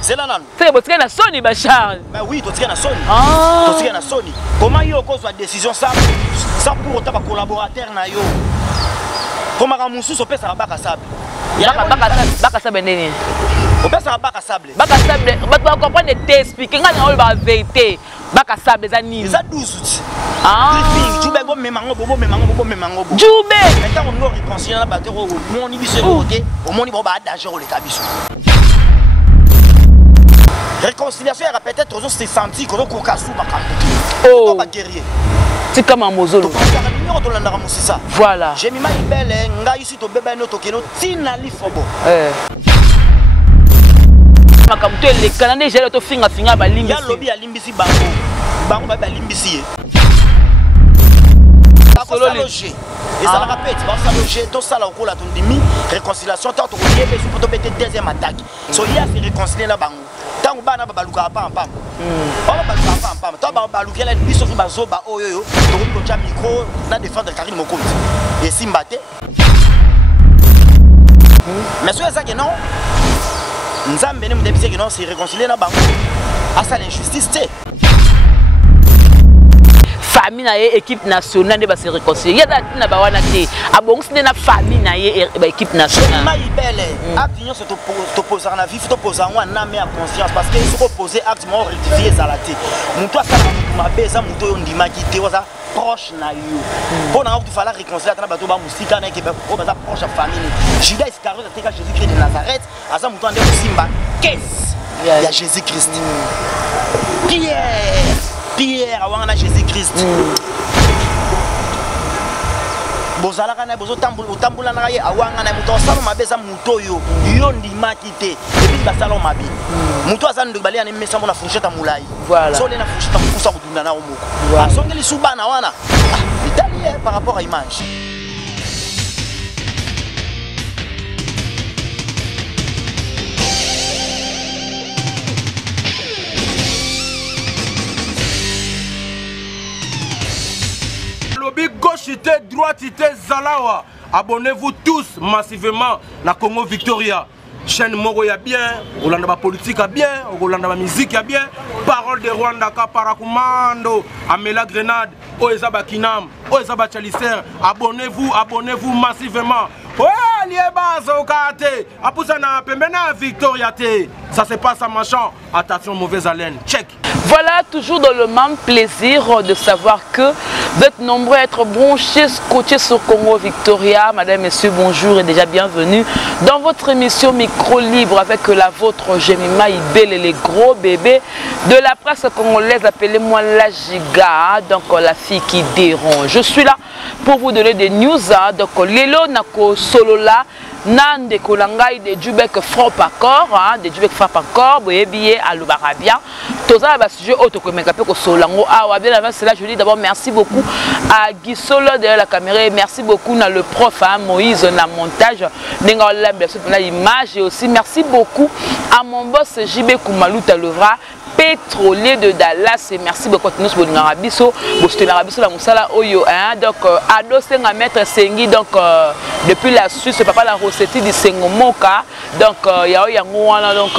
C'est là non. C'est parce que na Sony ba Charles. Bah oui, tu tiens na Sony. Ah. Tu tiens na Sony. Comment yo cause la décision ça pour autant pas collaborateur na yo. Comment Ramousou se pèse à Baka Sable. Baka Sable nini. On pèse à Baka Sable. Baka Sable, tu vas comprendre t'expliquer nga na vérité. Baka Sable za nini. Ça 12 outils. Ah. Jube bo memango bo memango. Jube. Maintenant on nous réconcilie na bateau mon ibiso côté, au mon niveau ba d'argent le kabiso. Réconciliation era peut-être aux autres senti que ko kasu ba kambuki. Oh. Ba guerrier. C'est comme un mozolo. Voilà. J'ai mis ma belle nga ici to bébé no to keno tina li fobo. Makamto le kanane jelo to finga ba limbisi. Ya lobi ya limbisi bango. Bango ba limbisi. Solo loger. Et ça la répète, ça loger, tout ça là au la tondimi, réconciliation tant to yebe sous pour te deuxième attaque. So il y a fait réconcilier la bango. Tant bana ba baluka pa pam. Ba baluka pa pam. Tant ba baluka la biso fi bazoba oyoyo, to ko cha micro na défendre Karine Mokonzi. Et Simbate. Mais c'est ça que non. Nzambe ne me dit que non, c'est réconcilier la bango. À ça l'injustice c'est. Famille na équipe nationale va se réconcilier. Il y a des na bawana té. Abong c'est na famille na équipe nationale. Ma belle. Acte se t'opposer na vie, t'opposer en na mais à conscience parce que se opposer acte mo rectifier zalati. Muto ça ma beza muto ndima kité waza proche na yo. Bon na tu fala réconcilier na bato ba musika na ke ba proche famille. Judas Iscariot a été Jésus-Christ de Nazareth, asa muto ande simba. Qu'est-ce? Il y a Jésus-Christ. Pierre awanga Jésus-Christ. Bozalaka na bozo tambula na ye awanga na muto sala mabeza muto yo ndima kite ebi basala mabi muto azana bali ana mesa mona fourchette mulai so le na fourchette kusa kudunda na omoko asongeli subana wana italien par rapport à image. Gauchité, droitité, Zalawa. Abonnez-vous tous massivement na Congo Victoria. Chaîne Moro ya bien, Rolanda politique a bien, Rolanda musique a bien. Parole de Rwanda Kaparakumando, Amela Grenade, Oezaba Kinam, Oezaba Chalicer. Abonnez-vous massivement. Ouais, Liébazo Kate, Apusana Pembena Victoria T. Ça se passe à Machan. Attention, mauvaise haleine. Check. Voilà, toujours dans le même plaisir de savoir que vous êtes nombreux à être branchés, scotchés sur Congo Victoria. Madame, Messieurs, bonjour et déjà bienvenue dans votre émission Micro Libre avec la vôtre Jemima Ibel et les gros bébés de la presse congolaise. Appelez-moi la Giga, donc la fille qui dérange. Je suis là pour vous donner des news. Donc, Lelo Nako Solola. Nande Kolangai de Djubek frappe encore, de Djubek frappe encore, Boyebiye à l'Ubarabia. Tout ça, c'est sujet autre que Mekapé Solango. Ah, bien avant cela, je dis d'abord merci beaucoup à Guy Solo derrière la caméra. Et merci beaucoup à le prof Moïse dans le montage, dans l'image. Et aussi merci beaucoup à mon boss JB Koumalou Talevra, pétrolier de Dallas. Et merci beaucoup à nous pour l'Arabiso, pour l'Arabiso, la Moussala Oyo. Donc, Ado Senga Maître Sengi, donc depuis la Suisse, papa la recette du Sengomoka. Donc, il y a donc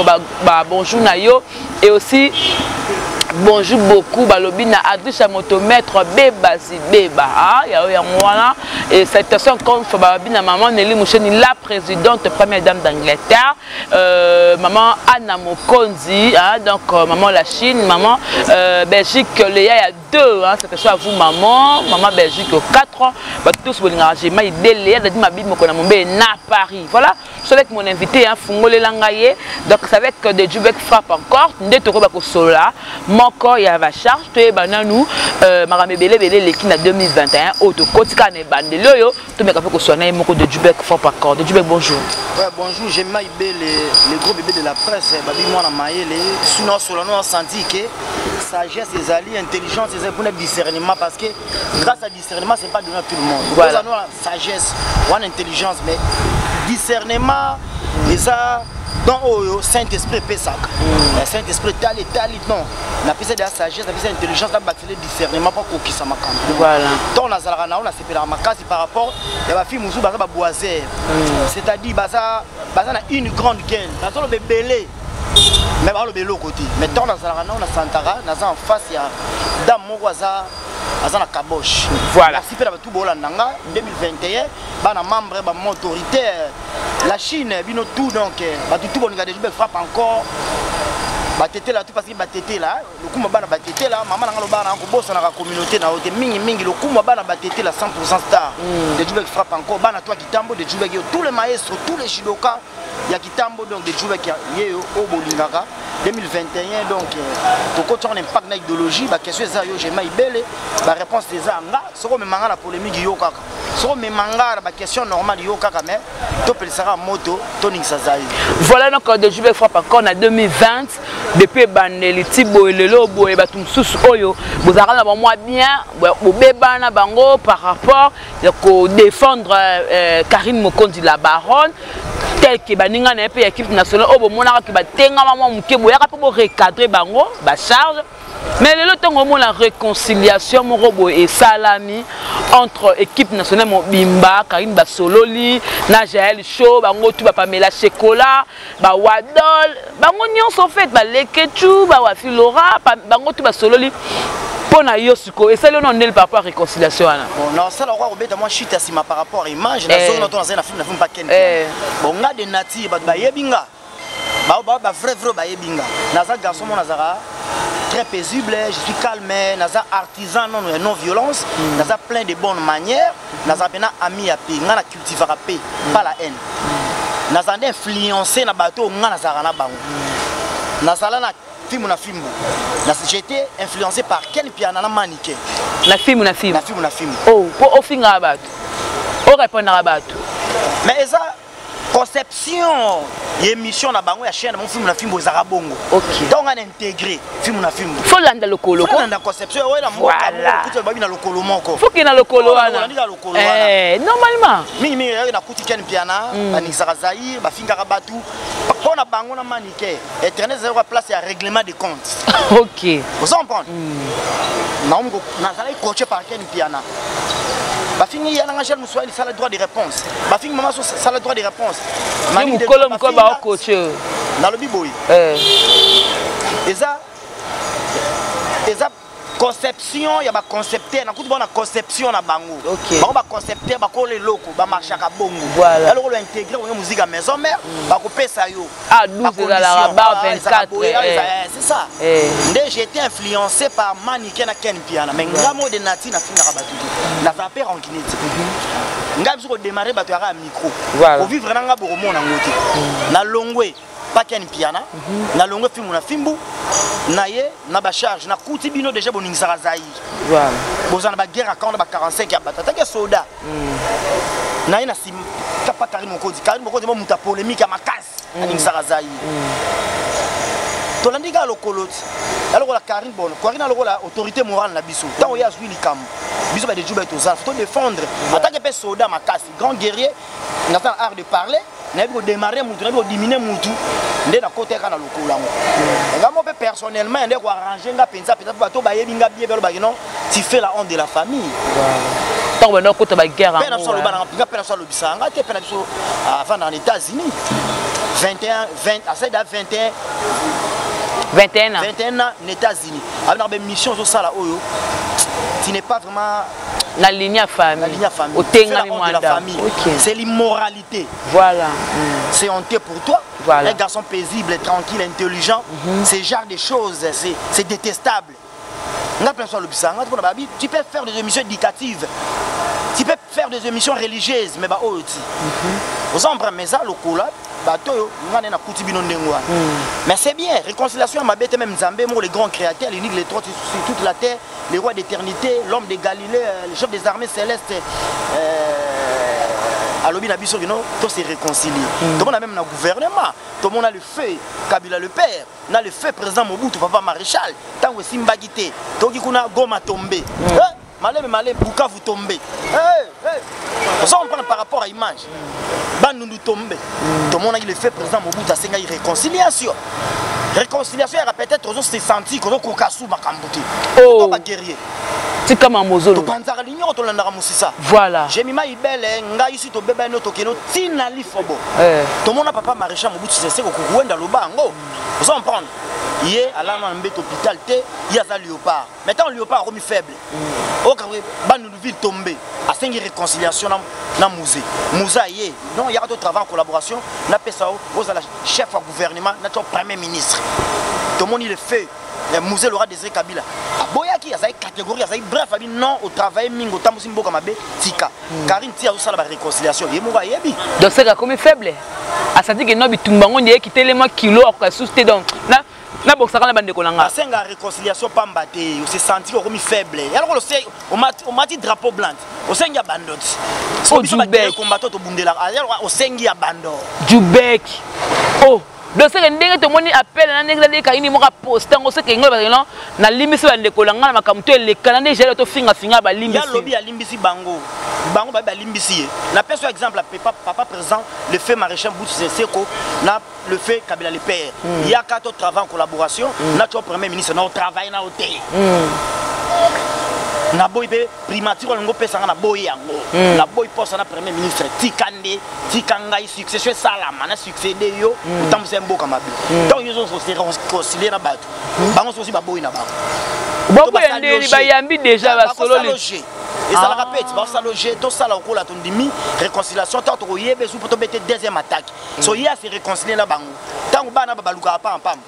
bonjour Nayo. Et aussi, bonjour beaucoup, Balobina Adrisha Motomètre Bébazi Béba. Et cette personne comme Babina Maman Nelly Moucheni, la présidente première dame d'Angleterre, maman Anna Mokonzi, donc maman la Chine, maman Belgique, il y a 2, cette personne à vous maman Belgique 4, tous vous j'ai ma idée, dit ma bible na Paris. Voilà, je suis avec mon invité, Fungole Langaye, donc c'est avec des Djubek frappe encore, des Toro Bakosola. Moko ya va charge to bananou marame belé l'équipe na 2021 auto kotika ne bandelo yo to meka fait ko sonna moko de Djubek frappe encore de Djubek bonjour. Ouais bonjour, j'ai maïbé les gros bébés de la presse babi moi na maïlé sinon solano on senti que sagesse et ali intelligence et pour discernement parce que grâce à discernement c'est pas donné à tout le monde. Voilà. Nous avons sagesse ou intelligence mais discernement et ça donc Saint-Esprit Pessac. Saint-Esprit tali non. La piste de la sagesse, la piste de l'intelligence, la bâtiment discernement pour qu'on puisse m'accompagner. Voilà. Donc on a zalana on a séparé ma case par rapport à la fille Mouzou baza boiser. C'est-à-dire baza na une grande gueule. Dans le bébé mais ba le belo côté mais tant dans la na Santara na en face il y a dame moko aza na kabosh voilà si pela tout bolandanga 2021 bana membre ba autorité la Chine bino tout donc ba tout bon garder je frappe encore batete là tout parce que batete là le coup bana batete là maman nga lo bana ko bossa na communauté na ote mingi le coup bana batete là 100% star de Djoubek frappe encore bana toi Kitambo de Djoubek tous les maestros tous les judokas il y a Kitambo donc de Djoubek yé au bolingaka 2021 donc toko ton impact na idéologie ba question ça yo j'ai maibele ba réponse des anga soko me manga la polémique yo kaka soko me manga ba question normale yo kaka mais to pelsera moto toning sazai voilà donc de Djoubek frappe encore en 2020 depuis bandeli tibo lelo boye batum sous oyo bozaka na moi bien bobeba na bango par rapport ko défendre Karine Mokondi la baronne tel que baninga na pe équipe nationale obo monaka ki batenga mama muke boyaka pe bo recadrer bango ba charge mais lelo tongo mo la réconciliation mo robo et salami entre équipe nationale Mobimba Karine Basololi na Jaël Show bango tu ba Pamela Chekola ba Wadol bango nyonso en fait ba Lekechu ba Wafilora bango tu Basololi pona yosiko et ça le non nel par rapport à réconciliation là bon non ça le roi obeta moi chute asima par rapport à image na zone dans un film pas ken bon nga de nati ba yebinga ba vrai ba yebinga na za garçon mon nazara très paisible je suis calme naza artisan non violence naza plein de bonnes manières naza pena ami à paix nga na cultivera paix pas la haine naza influencer na bateau nga nazara na bango nazala na film na film j'étais influencé par Ken Piana na mannequin la film na film oh au finga bato au répondre à bato mais ça conception émission na bango ya chaîne mon film na film bozaka bongo OK donc on a intégré film na film faut landa lokolo faut landa conception ouais na moko kuti babi na lokolo moko faut que na lokolo wana normalement mingi na kuti Ken Piana banisaka Zaïr bafingaka batu pour na bango na mannequin éternel zéro place ya règlement de compte OK vous comprenez na zala coaché par Ken Piana bafingi yana ngashel muswali sala droit de réponse bafingi mama so sala droit de réponse mani de kolom ko ba coach na lobi boy eza conception ya ba concepteur na kuti bona conception na bango bango ba concepteur ba ko le loko ba marchaka bongo alors lo intégrer au musique à maison mère ba ko pesa yo à 12 à la barre 24 c'est ça j'ai été influencé par mannequin na Ken Piana mais ngamo de nati na finga ba tutu na va père en kineti ngabi so démarrer ba to ya micro au vivre na ngabo mona ngoti na longwe pas Ken Piana na longwe film na fimbu na ye na ba charge na kuti bino déjà boningisaka Zaïr voilà bozana ba guerre à camp ba 45 ya batata ke soda na ye na sim kapa Karine Mokondi mo muta polémique ya makasi aningisaka Zaïr to landika lokoloti alors la Karine bon Karine alors la autorité morale na biso tant ya zwi likambo biso ba de Djoubek to za faut défendre en tant que pe soda makasi grand guerrier na tant art de parler na bi ko démarrer mutu na bi ko diminuer mutu ndé na côté kana lokolango ngamo pe personnellement ndé ko arranger nga penza bato ba yebi nga bien belo ba non tu fais la honte de la famille tant ben ko to ba guerre en personne le bana nga personne le bisanga te pena biso avant dans les États-Unis 21 à cette date 21 ans aux États-Unis avec une mission sur ça là oyo tu n'es pas vraiment la ligne famille au tenga de la famille c'est l'immoralité voilà c'est honteux pour toi voilà. Un garçon paisible tranquille intelligent c'est genre de choses c'est détestable tu peux faire des émissions éducatives tu peux faire des émissions religieuses mais bah aussi vous en prenez ça le coup là mais c'est bien, réconciliation m'a bête même Zambé, moi les grands créateurs, les les trois sur toute la terre, les rois d'éternité, l'homme de Galilée, le chef des armées célestes, à l'objet d'Abisso, tout s'est réconcilié. Tout le monde a même un gouvernement, tout le monde a le feu, Kabila le père, on a le feu président Mobutu, papa maréchal, tant que Simba Gité, tout le monde a Goma tombé. Malé, Bukavu tombé. Ça on prend par rapport à l'image. Nous tombé. Tout le monde a eu le fait président Mobutu a une réconciliation. Réconciliation, il y a peut-être toujours se sentir que nous sommes Makambuti. Oh, guerrier. tika mamozolo panzaka lignoro to landaka musisa voilà Jemima ibele ngai ici to beba no to keno tina lifobo to mona papa maréchal Mobutu Sese ko kuwenda lobango vous en prendre yé ala na mbete hôpital te ya za léopard maintenant léopard remis faible o ka ba nous ville tombé à 5 réconciliation na musée yé non il y a tout travail en collaboration na pesa aux la chef du gouvernement notre premier ministre tout le monde il le fait le musée Laurent Désiré Kabila aboyaki azai catégorie azai bref abi non au travail mingo tambusi mboka mabe tika Karine tia au sala ba réconciliation yemuka yebi donc c'est comme faible a ça dit que no bitumbango ndiye kitelema kilo ka susté donc na boxaka na bande kolanga asenga réconciliation pamba te on se senti comme faible alors on m'a dit drapeau blanc on senga bandot o Djoubek combattant to bundela alors on senga bando Djoubek oh donc c'est que ndenge to moni appel na ndenge ka ini moka poster ngo se ke ngolo ba na limbisi bande kolanga na makamto le kanane jele to finga ba limbisi ya lobby ya limbisi bango ba limbisi na perso exemple papa présent le fait maréchal Mobutu Sese Ko na le fait Kabila le père il y a quatre travail en collaboration notre premier ministre na travail na hôtel na boy be primature ngo pesa na boy yango na boy poste na premier ministre tikanga succession salama na succéder yo tamse mboka mabe donc ils ont se réconcilier na bato bango aussi ba boy na bango bobo yandeli bayambi déjà ba solo loger et ça la répète ba sa loger to sala okola tondimi réconciliation tant to yebe sous pour tomber deuxième attaque so ya se réconcilier na bango tant bana ba baluka pa pam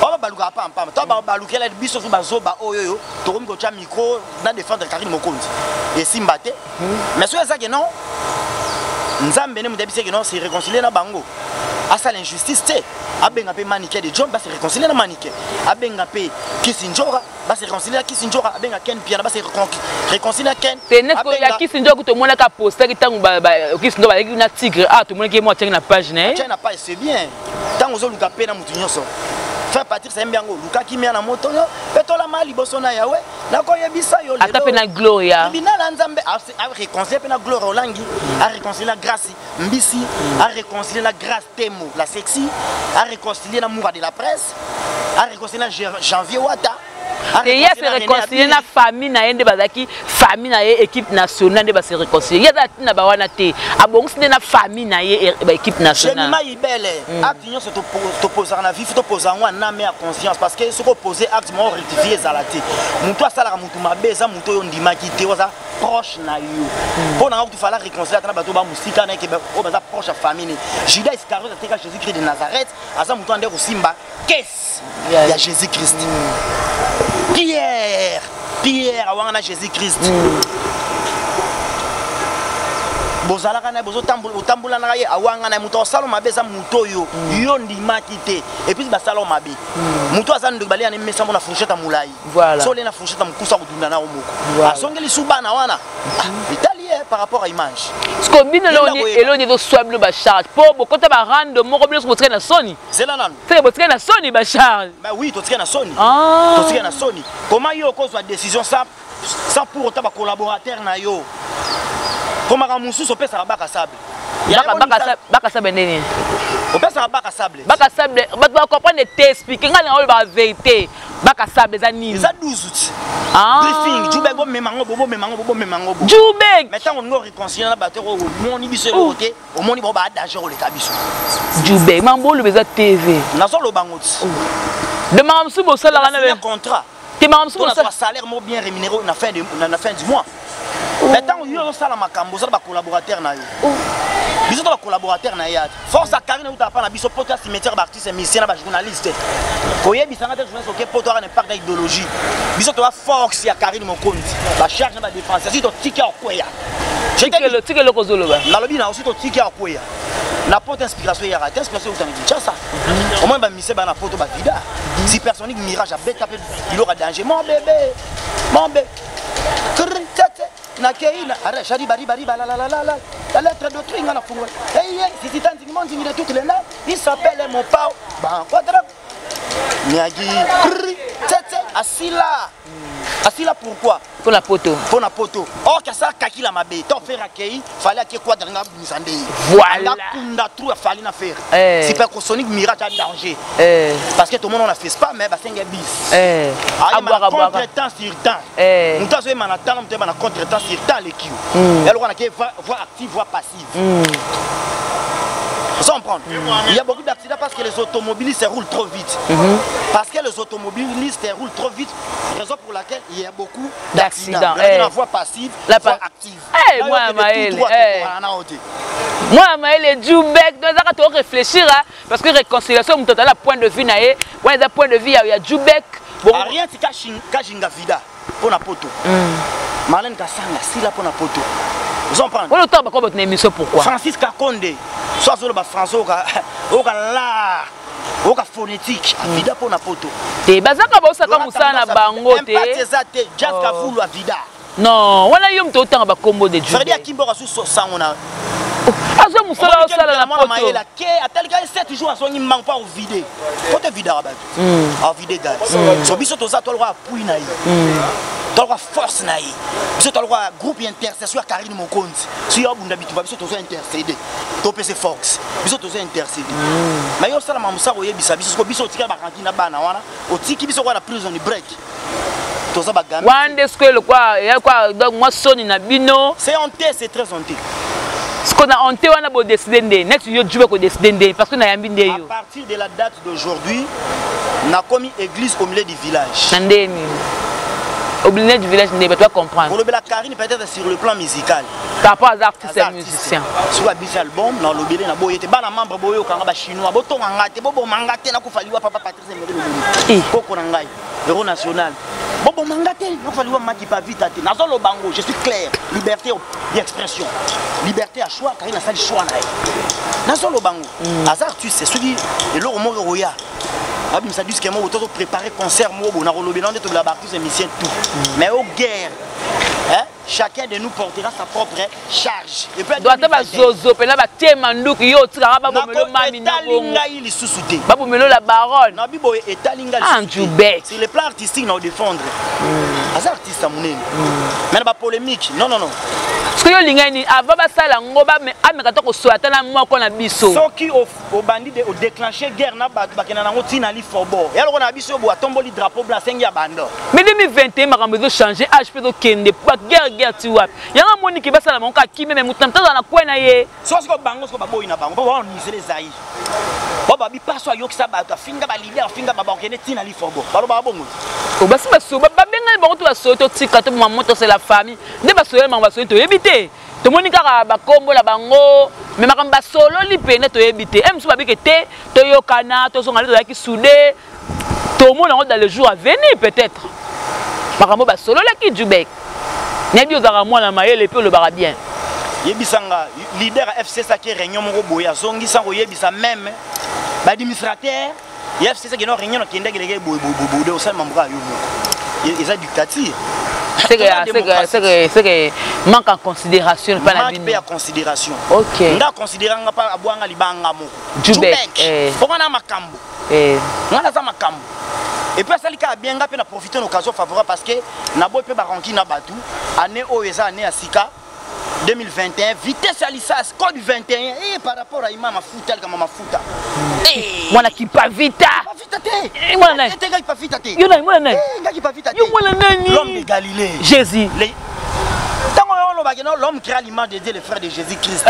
ba baluka pa pam to ba balukela biso sous bazoba oyo to komi ko cha micro na défendre Karine Mokonzi et Simbate mais so ça que non nzambe ne mudabise que non se réconcilier na bango asa l'injustice te abenga pe manique de John ba se réconcilier na manique abenga pe Kisinjora ba se réconcilier na Kisinjora abenga Ken Piana ba se réconcilier na Ken tenet ko ya Kisinjora to mona ka poster ki tangu ba Kisinjora ba na tigre to mona ki mo teng na page ne teng na page c'est bien tango zo luka pe na mutu nyonso faire partir c'est bien go luka ki mia na moto yo petola mali bosona yawe na ko yebisa yo le atape na gloria bina na nzambe a réconcilier pe na gloire olangi a réconcilier la grâce mbisi a réconcilier la grâce temo la sexy a réconcilier la moura de la presse a réconcilier janvier wata et il se réconcilier na famille na yende bazaki famille na équipe nationale ba se réconcilier ya na ba wana te abongisi na famille na ba équipe nationale Jemima ibele acte nyonso to poser na vif to poser wana mais à conscience parce que ce ko poser acte mo rectifier zalati mutu asala mutu mabeza mutu yo ndimaki te waza proche na yo pour na tu fala réconcilier na bato ba musika na ke o baza proche à famille Judas Iscariot ateka Jésus Christ de Nazareth asa mutu ande ko simba caisse ya Jésus Christ Pierre awanga Jésus Christ bozalaka na bozo tambula na ye awanga na muto salo mabeza muto yo ndimaki te et puis basalo mabe muto azandu bali ana mesa mona fourchette mulai so le na fourchette mukusa kudunda na omoko asongeli subana wana italien par rapport à image ce qu'on bino eloni do swablo ba charge pour bokota ba rande moko bino ko na Sony c'est là nanu c'est botika na Sony ba charge bah oui to tika na Sony to tika na Sony comment yo ko soit décision ça pour autant ba collaborateur na yo comment ka mususu opesa baka sable baka sable nini opesa baka sable ba comprendre te expliquer ngana o ba vérité baka sable za nini za 12 outils briefing Djoubek bo memango Djoubek maintenant on réconcilier na bateau o moni biso côté o moni bo ba danger o le kabiso Djoubek mambo le beza TV na so lo bangoti de mamsu bo sala na un contrat te mamsu bo sala salaire mo bien rémunéré na fin du mois maintenant on sala makambo ça ba collaborateur na yo biso to ba collaborateur na ya force à Karine ou ta pa na biso poto cimetière ba artiste musicien ba journaliste koyebi sanga te journaliste OK poto na impact d'idéologie biso to ba force ya Karine Mokonzi ba charge na ba défense si to tika okoya tike le kozolo ba na lobi na aussi to tika okoya na poto inspiration ya rate inspiration au Kinshasa au moins ba mise ba na poto ba vida si personne mirage a bête appel il aura danger mon bébé na keina ara shari bari la lettre de truc ngana fungwa si c'est tant monde de toutes les noms il s'appelle mon pao ba quadra niagi tete asila Assis là pourquoi? Pour la poto. Pour la poto. Oh, que ça, kaki la mabé. T'en faire accueillir, fallait qu'il y ait quoi dans la misande. Voilà. On a tout à faire à faire. C'est pas que Sonic miracle à danger. Parce que tout le monde on a fait pas, mais bah c'est un bis. Ah, il y a contre-temps sur temps. Nous t'as joué maintenant, nous t'as contre-temps sur temps les kios. Et alors on a qui voie active, voie passive. Vous comprenez? Il y a beaucoup d'accidents parce que les automobilistes roulent trop vite. Parce que les automobilistes roulent trop vite, raison pour laquelle il y a beaucoup d'accidents. La voie passive, la voie active. Moi, Maël, Djoubek, tu dois réfléchir, parce que réconciliation, tu as un point de vue, il y a un point de vue, il y a Djoubek. Rien, c'est Kajinga Vida pour la poto. Marlène Kassanga, si là pour la poto. Vous comprenez? On entend pas votre émission, pourquoi? Francis Kakonde, soit sur le Français, au l'art, au phonétique, à Vida pour la poto. T'es bazar comme ça, comme ça, na bango, t'es. Jazz Kavoulou à Vida. Non, on a eu un peu de temps à combo de Djoubek. Ça veut dire qu'il y sur ça, on a. Ah, je me suis dit que la poto. À tel cas, 7 jours, il ne manque pas au vide. Faut te vider, rabat. À vider, gars. So, biso to ça, tu dois appuyer naï. Tu dois force naï. Biso tu dois groupe intercession à Karine Mokonzi. Si tu as un habitude, biso tu dois intercéder. Tu peux se force. Biso tu dois intercéder. Mais yo ça la mamusa oye bisa biso biso tika bakantina bana wana. Otiki biso kwa la prison ni break. Donc moi sonne na bino. C'est honteux, c'est très honteux. Ce qu'on a honte on a beau décider next yo Djoubek ko décider parce que na yambi nde yo. À partir de la date d'aujourd'hui, on a commis église au milieu du village. Nandeni. Au milieu du village ne pas comprendre. Pour le la Karine peut-être sur le plan musical. Par rapport aux artistes et musiciens. Sur la bis album dans le billet na boyete bana membre boyo kanga ba chinois boto ngate bobo mangate na ko faliwa papa Patrice Mbele. Koko ngai. Héros national. Bobo mangate na ko faliwa maki pa vite ate. Nazo lo bango, je suis clair. Liberté d'expression. Liberté à choix car il a sali choix na. Nazo lo bango. Azar tu sais celui et l'eau mo roya. Abim ça dit que moi auto préparer concert mo na rolobi na de la Barcus émission tout. Mais au guerre. Hein? Chacun de nous portera sa propre charge. Et puis doit pas zozo pela ba temanduku yo tsaka ba bomelo mami na bongo. Il sous-souté. Ba bomelo la baronne. Na bibo etalinga Djoubek. C'est le plan artistique na défendre. Az artiste amunene. Mais na ba polémique. Non. Ce que yo lingani avant ba sala ngoba mais ameka to ko soata na moko na biso. Soki au bandit de déclencher guerre na ba bakena na ngoti na li fobo. Et alors na biso bo atomboli drapeau blanc sengi abando. Mais 2021 makambo zo changer âge pe do kende pa guerre tu vois. Yanga moni ki basala monka ki même mutamta na kwena ye. So ko bango ko baboyi na bango. Ba ni sele zai. Baba bi paso ayokisa ba to finga ba leader finga ba bakene tina li fobo. Balo ba bongo. O basi baso ba benga bango to baso to tika to mamoto c'est la famille. Nde baso ye mango baso to ebité. To moni kaka ba kombo la bango. Mais makambo basolo li pene to ebité. Em so ba bikete to yokana to songa to yaki soudé. To mona dans les jours à venir peut-être. Makambo basolo la ki Djoubek. Nebi ozara mwana mayele pe le bara bien. Yebisanga leader FC ça qui réunion moko boya zongi sango yebisa même ba administrateur FC ça qui no réunion qui ndege lege boy de au sein membre yo. Ils a dictature. C'est que manque en considération pas la bino. Manque en considération. OK. Nda considéranga pas abwanga libanga mo. Djoubek. Pokona makambo. Ngana za makambo. Et puis ça li ka bien nga pe na profiter une occasion favorable parce que na boy pe ba ranki na batu année oeza année asika 2021 vitesse à l'issas code 21 et par rapport à imama mafuta kama mafuta mwana ki pa vita te mwana te pas vita te yo na mwana nani ngaki pas vita te yo mwana nani l'homme de Galilée Jésus tango yo lo bageno l'homme qui a l'image de Dieu le frère de Jésus Christ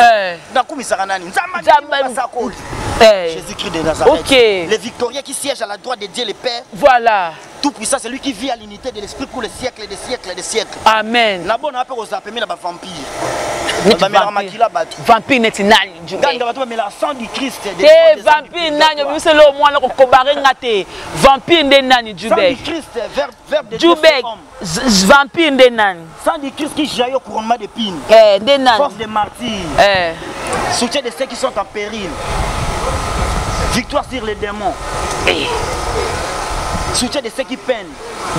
na kumisaka nani nzamba sakoli Jésus-Christ de Nazareth. Okay. Le victorieux qui siège à la droite de Dieu le Père. Voilà. Tout puissant, c'est lui qui vit à l'unité de l'esprit pour les siècles et des siècles et des siècles. Amen. Na bonne appel aux appelés la vampire. Vampire neti nani Djoubek. Mais la sang du Christ. Des vampire nani, c'est le moins le kobaré ngate. Vampire de nani Djoubek. Sang du Christ, verbe de Djoubek. Vampire de nani. Sang du Christ qui jaillit au couronnement d'épines. De nani. Force des martyrs. Soutien de ceux qui sont en péril. Victoire sur les démons. Soutien de ceux qui peinent.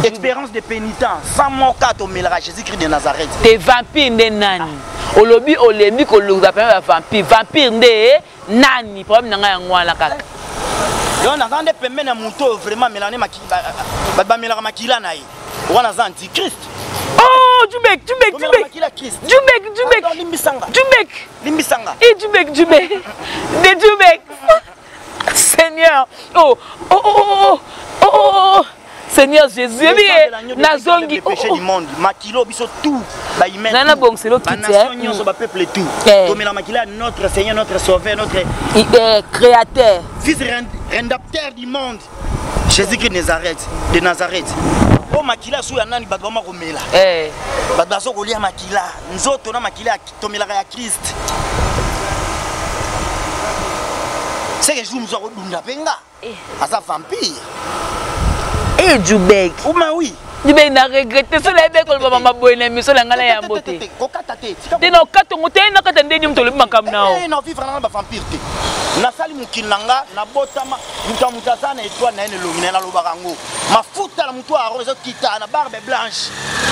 Expérience de pénitents. Sans mon cas, au Mélara, Jésus-Christ de Nazareth. Des vampires de nani. Olobi olemi ko lo appelle vampire. Vampire de nani. Problème nanga yangwa la kaka. On a des pemena muto vraiment mélanie makila. Baba Mélara makila naï. On a un antichrist. Oh, Djoubek. Seigneur. Oh. Seigneur Jésus, nazongi péché du monde, makilo biso tout, ba humain. Nana bon c'est l'autre nation so ba peuple tout. Comme la makila notre Seigneur, notre Sauveur, notre créateur, fils rédempteur du monde. Jésus-Christ de Nazareth. Oh makila sou ya nani badoma komela. Badazo kolia makila, nzoto na makila tomela ya Christ. C'est que je nous ai dunda penga. Asa vampire. Et Djoubek. Oui. Djoubek n'a regretté. C'est la bête que le maman boine, mais c'est la ngala ya mbote. T'es non kato ngote na katende nyum tole makam nao. Non vivre na ba vampire te. Na sali mukinanga na botama muta sana etwa na ene lomina na lobarango. Mafuta la mutu aron ezo kita na barbe blanche.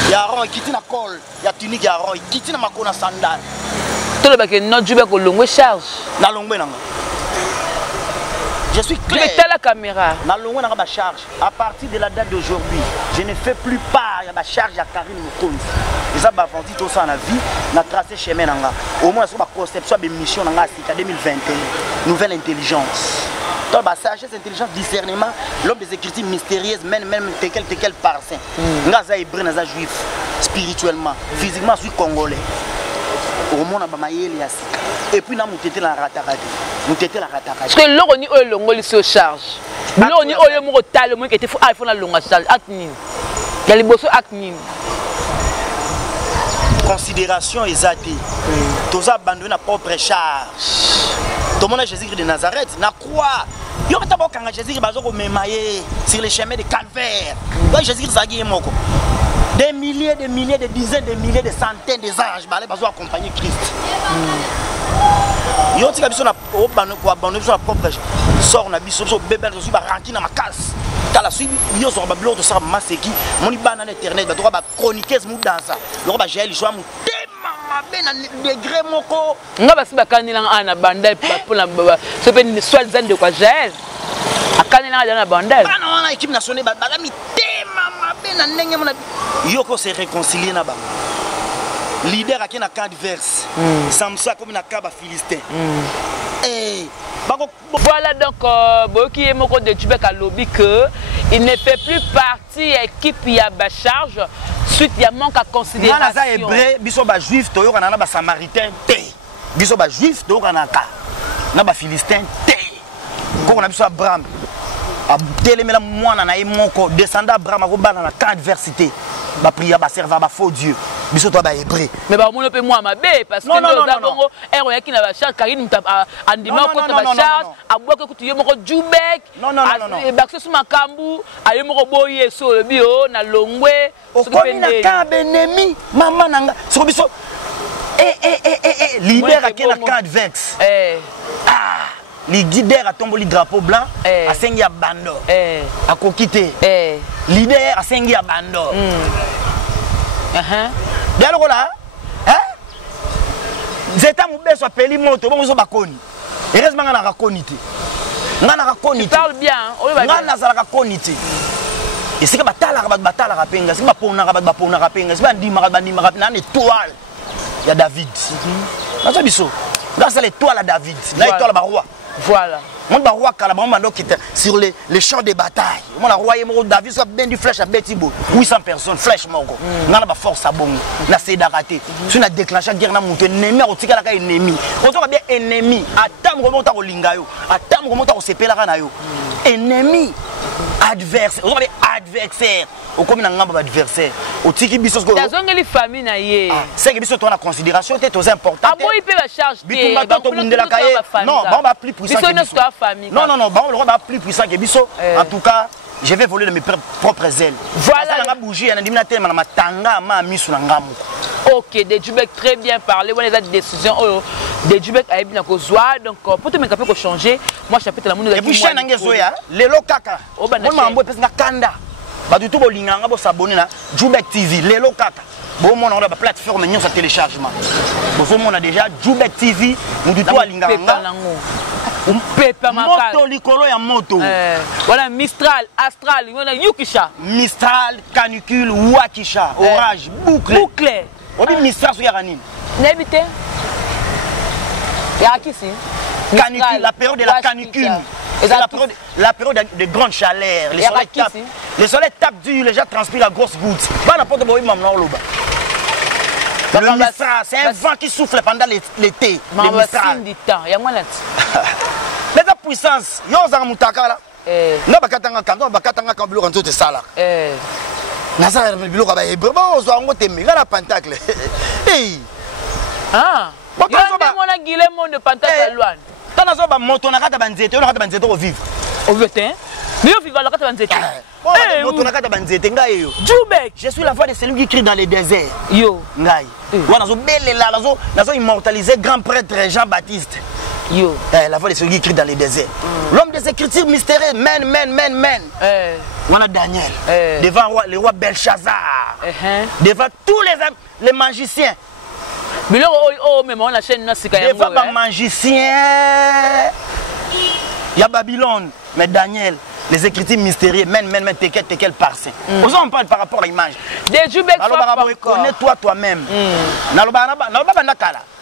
Ya aron kiti na col, ya tunique ya aron kiti na makona sandal. Tole ba ke no Djoubek ko longwe charge. Na longwe nanga. Je suis clair. Tu la caméra. À partir de la date d'aujourd'hui, je ne fais plus part de la charge à Karine Moukons. Et ça, je tout ça dans la vie, on a tracé chemin. Au moins, c'est la conception de mission en 2021. Nouvelle intelligence. Donc, sagesse, intelligence, discernement, l'homme des écritures mystérieuses, même tel par saint. Nous sommes hébreux, nous sommes juifs, spirituellement, physiquement, je suis congolais. Au monde, et puis, nous avons été la ratarade. Parce que l'on est au long, il se charge. L'on est au long, il était fou, il faut la longue charge. Il y a les bosses acnines. Considération exacte. Tous abandonnés à propre charge. Tout le monde est Jésus-Christ de Nazareth. Na croix. Il y a d'abord quand Jésus-Christ sur les chemins de calvaire. Jésus-Christ est mort. Des milliers, des dizaines de milliers, des centaines des anges pour accompagner Christ. Yo tika biso na obano ko abandonner biso na propre sort na biso bébé zo ba ranki na makas tala suivi yo zo ba bilo to sa maseki moni bana na internet ba to ba chroniqueuse mu dansa lo ba gel jo mu tema mabe na degré moko nga ba siba kanila ana bandai pour la ce pe soit zan de quoi gel akanila na bandai bana wana équipe nationale ba mi tema mabe na ndenge mona yo ko se réconcilier na ba leader à qui na camp adverse. Samsa comme na camp philistin. Voilà donc qui est mon de Djoubek à lobby que il ne fait plus partie équipe il y a ba charge suite il y a manque à considération. Na za hébreu biso ba juif to yo na ba samaritain te. Biso ba juif to na ka. Na ba philistin te. Ko na biso Abraham. A telemela mwana na moko descendant Abraham ko bana na camp adversité. Ba prière ba servir ba faux Dieu. Biso to ba hébreu. Mais ba mon pe moi ma bé parce que nous avons ero yaki na ba charge Karine andima ko to ba charge aboka ko tuye moko Djoubek. Non. Ba so makambu aye moko boye so le bio na longwe so ko na camp ennemi maman nanga so biso leader à na camp adverse. Le leader a tombé le drapeau blanc, a sengi abando, a kokité. Leader a sengi abando. Dialogue là, Zeta Moubé soit peli moto, bon so bakoni. Heureusement on a raconité. On a raconité. Tu parles bien, on a ça raconité. Et c'est que batala rapenga, c'est pas pona rapenga, c'est pas ndima na étoile. Il y a David. Na ça biso. Grâce à l'étoile à David, l'étoile à roi. Voilà. Mon roi Kalabamba qui était sur les champs de bataille. Mon roi David soit bien du flèche à Betibo. 800 personnes, flèche moko. On a la force à bon. La c'est d'arrêter. Si on a déclenché la guerre, on a monté ennemi, on a un ennemi. On a bien ennemi. Attends, on a au lingayo. Attends, on a au sepelakanayo. Ennemi. Adversaire. On a adversaire. Au comme un adversaire. Au tiki bisos go. Les familles na yé. C'est que bisos toi en considération, c'est très important. Ah bon, il peut la charge. Non, on va plus puissant. Non, bon, le roi va plus puissant que biso. En tout cas, je vais voler de mes propres ailes. Voilà. On a bougé, on a dit ma tanga ma misu na ngamu. Ok, de Djoubek très bien parlé. On a des décisions. De Djoubek a bien kozwa. Donc pour te mettre un changer, moi chapitre la monde. Et puis chaîne ngezoya, lelo kaka. On m'a envoyé parce que kanda. Ba du tout bolinganga bo s'abonner na Djoubek TV, lelo kaka. Bon mon on a plateforme nyonso téléchargement. Bon on a déjà Djoubek TV, nous du tout alinganga. Pepe makasi. Moto likolo ya moto. Voilà Mistral, Astral, voilà Yukisha. Mistral, canicule, Wakisha, orage, boucle. Boucle. Obi Mistral sur Yaranine. N'habitez. Y'a qui si? Canicule, la période de la canicule. C'est la période de grande chaleur. Le soleil tape dur, les gens transpirent la grosse goutte. Pas n'importe quoi, le Mistral, c'est un vent qui souffle pendant l'été. Le Mistral. Mais la puissance, il y a un moutaka là. Non, pas katanga quand on va te sala. Nasa le bilo ka ba hébreu, on zo ngo te mega la pentacle. Hey. Ah. Il y a un guillemot de pentacle loin. Tant nazo ba moto na kata banzete, on kata banzete ko vivre. Au vetin. Mais on vit dans la kata banzete. Moto na kata banzete ngai yo. Djoubek. Je suis la voix de celui qui crie dans les déserts. Yo. Ngai. Wana zo belela, nazo immortaliser grand prêtre Jean-Baptiste. Yo. La voix de celui qui crie dans les déserts. L'homme des écritures mystérieuses, men. On a Daniel. Devant le roi Belshazzar. Devant tous les magiciens. Mais là, même on a chaîne Nassika. Devant les magiciens. Il y a Babylone. Mais Daniel, les écritures mystérieuses, men, tekel parsé. Aujourd'hui, on parle par rapport à l'image. Des Djoubek, connais-toi toi-même.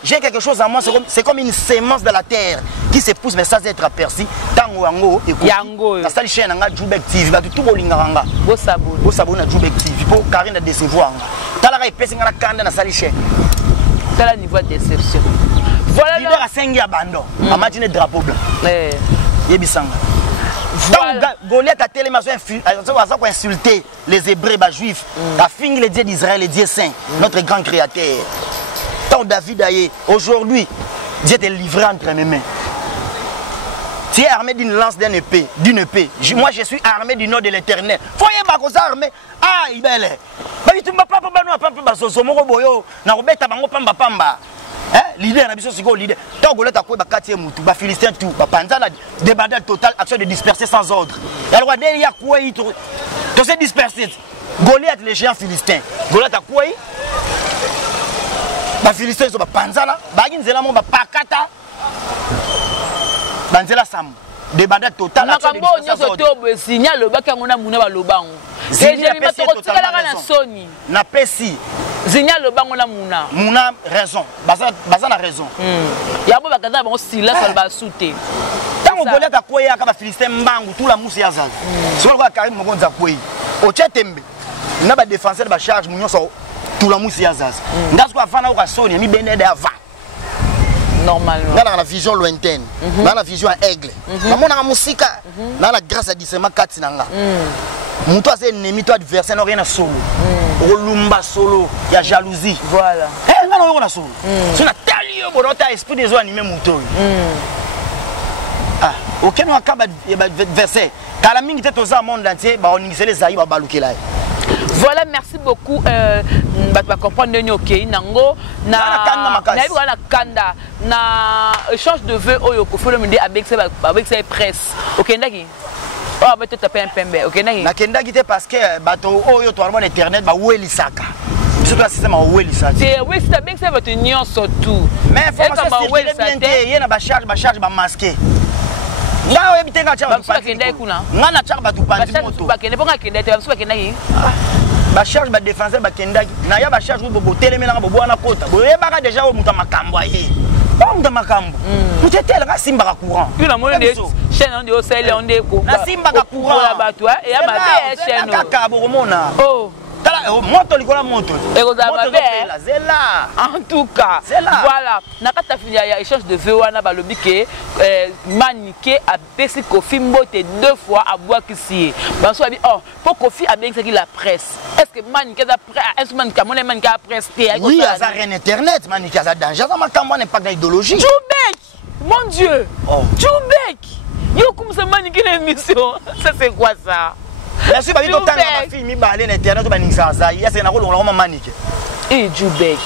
J'ai quelque chose en moi, c'est comme une sémence de la terre qui se pousse, mais sans être aperçu. Tango yango, yango. La salle chaîne nga Djoubek TV, tout bolinganga. Bo sabon na Djoubek TV, pour Karine de décevoir. Talaka epesi nga na kanda na salle chaîne. Tel niveau de déception. Voilà. Leader a 5 abandon. Imagine drapeau blanc. Yebisanga. Voilà. Goliath a tellement insulté les Hébreux, les Juifs, a fini les dieux d'Israël, les dieux saints, notre grand créateur. Tant David aïe, aujourd'hui, Dieu t'est livré entre mes mains. Tu es armé d'une lance, d'une épée. Moi, je suis armé du nom de l'Éternel. Foyez ma cause armée. Ah, il est là. Tu ne vas pas leader na biso siko leader tant Goliath a quoi ba quartier mutu ba philistin tout ba panzana débandade totale action de disperser sans ordre et alors derrière quoi il to se disperser Goliath les géants philistins Goliath a quoi ba philistin so ba panzana ba nzela mo ba pakata banzela sam débandade totale action de disperser sans ordre signal le baka ngona muna ba lobango na pesi Zignal le bango na muna. Muna raison. Baza na raison. Yabo bakanda bango silence ba souté. Tango Goliath a koya ka ba Philistin mbangu tout la musi ya zaza. Solo kwa Karim mokonza koyi. O chetembe. Na ba défenseur ba charge munyo so tout la musi ya zaza. Ndasko afana ko soni mi benede ava. Normalement. Dans la vision lointaine, dans la vision à aigle. Maman na musika, dans la grâce à discernement katinanga. Mon toi c'est ennemi, toi adversaire, n'a rien à solo. Olumba solo, il y a jalousie. Voilà. Eh, non, on a solo. C'est un talio, bon, t'as esprit des eaux animés mouton. Ah, aucun n'a qu'à verser. Car la minute est aux hommes monde entier, bah on initie les aïeux, bah balouker là. Voilà, merci beaucoup. Bah comprendre ok, nango na kanda na échange de vœux au yoko faut le mener avec ses presse. Ok, ndaki. Oh, mais tu t'appelles un pembe, ok, ndaki. Na kenda kité parce que bateau oh yo toi internet bah où est l'isaka. Surtout système où est l'isaka. C'est oui, c'est bien que ça va tenir surtout. Mais information c'est bien y a ba charge ba masqué. Nga oyebite nga charge ba kenda kuna. Nga na charge ba tu pandi moto. Ba kenda ponga kenda te ba kenda ki. Ba charge ba défenseur ba kenda na ya ba charge bo telemela bo bwana kota. Bo yebaka déjà o muta makambo aye. Ba muta makambo. Mutetela ka simba ka courant. Tu la mone de chaîne on de au sel on de ko. Na simba ka courant la bato et ya mabe chaîne. Ka bo mona. Oh. Moto likola moto. En tout cas, voilà. Nakata finia ya échange de vœux wana balobi ke maniqué a pesi Kofi Mbote 2 fois à bois ici. Banso abi oh pour Kofi a bien la presse. Est-ce que maniqué a presse instrument comme on maniqué a presse oui, ça rien internet maniqué ça danger. Ça makambo n'est pas d'idéologie. Djoubek. Mon Dieu. Oh. Djoubek. Yo comme ça maniqué l'émission. Ça c'est quoi ça? Merci ba bito tanga ba fille mi balé na internet ba ningisa za ya c'est na ko longa manike eh Djoubek